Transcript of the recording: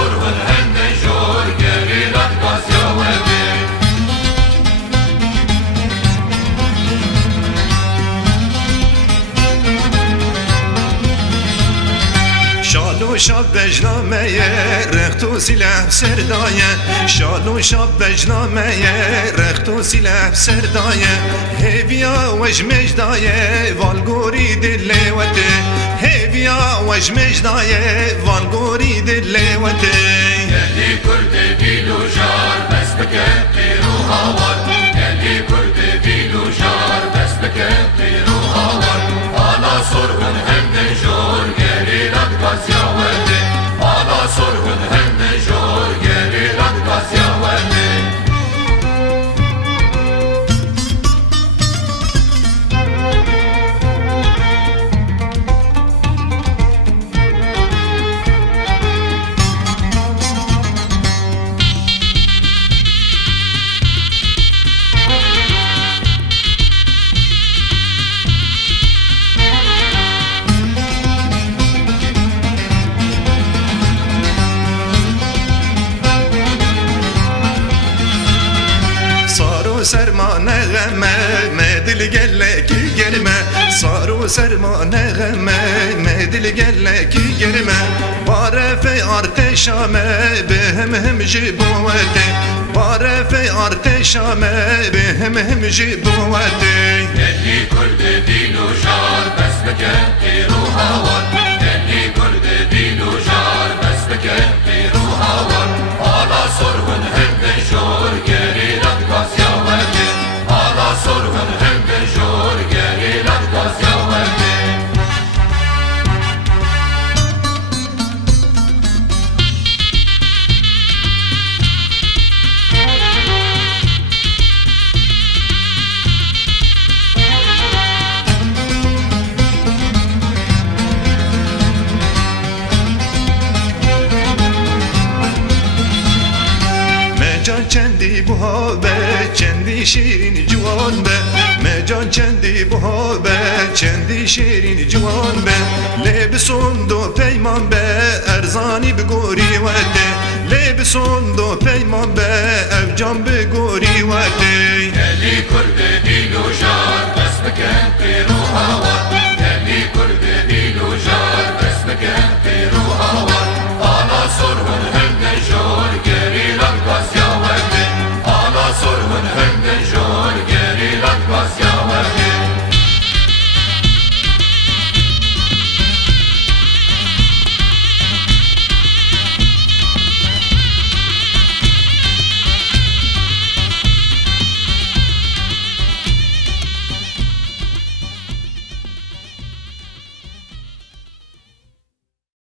سرغن هنده جور گری رد گازیا وده شالو شاب بجنامه رختو سیله سردایه شالو شاب بجنامه رختو سیله سردایه هیویا وش مجدایه والگوری دل وته هیویا وش مجدایه والگوری دل وته گلی کرد دیلو جار بس بکه قیرو هاوار گلی کرد دیلو جار بس بکه قیرو هاوار آلا سرغن هنده جور گری رد گازیا وده آلا سرغن هنده جور گری رد گازیا وده سرمانه غمه مدل گلکی گرمه سارو سرمانه غمه مدل گلکی گرمه بارف ارتشامه به هم جبوته بارف ارتشامه به هم جبوته گلی کرد دیلو جار بس بکه قیرو هاوار گلی کرد دیلو جار بس بکه قیرو هاوار آلا سرغن هنده جور گری رد گازیا وده آلا سرغن هنده جور گری رد گازیا وده مجان چندی بوها به چندی شیرین جوان به مجان چندی بوها به چندی شیرین جوان به لبسون دو پیمان به ارزانی بگوری وده لبسون دو پیمان به افجان بگوری وده گلی کرد دیلو جار بس بکه قیرو هاوار